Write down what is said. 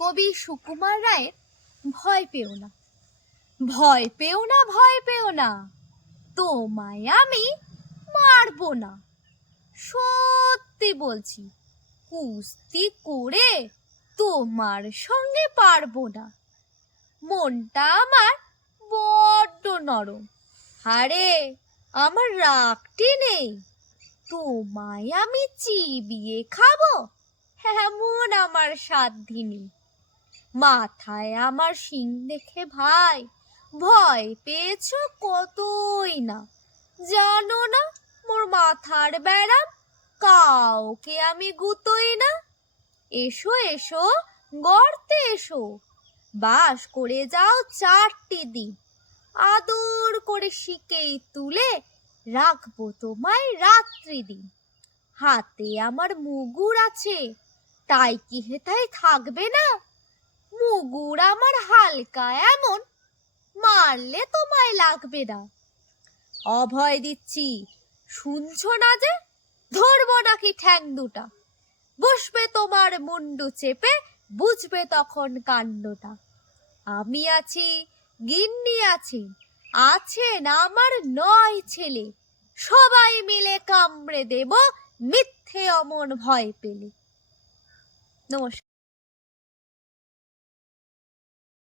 কবি সুকুমার রায়ের ভয় পেও না। ভয় পেও না, ভয় পেও না। তোমায় আমি মারবো না। সত্যি বলছি, কুস্তি করে তোমার সঙ্গে পারব না। মনটা আমার বড্ড নরম। আরে, আমার রাগটি নেই। তোমায় আমি চিবিয়ে খাব? এমন আমার সাধ্যিনী মাথায় আমার শিং দেখে ভাই, ভয় পেয়েছ কতই না? জানো না, মোর মাথার ব্যারাম কাউকে আমি গুতোই না। এসো এসো, গর্তে এসো। বাস করে যাও চারটি দিন। আদর করে শিকেই তুলে রাখব তোমায় রাত্রি দিন। হাতে আমার মুগুর আছে, তাই কি হেথায় থাকবে না? মুগুর আমার হালকা এমন, মারলে তোমায় লাগবে না। অভয় দিচ্ছি, শুনছো না যে, ধরবো নাকি ঠ্যাং দুটা। বসবে তোমার মুন্ডু চেপে, বুঝবে তখন কাণ্ডটা। আমি আছি, গিন্নি আছি আছেন আমার নয় ছেলে। সবাই মিলে কামড়ে দেব মিথ্যে অমন ভয় পেলে। নমস্কার।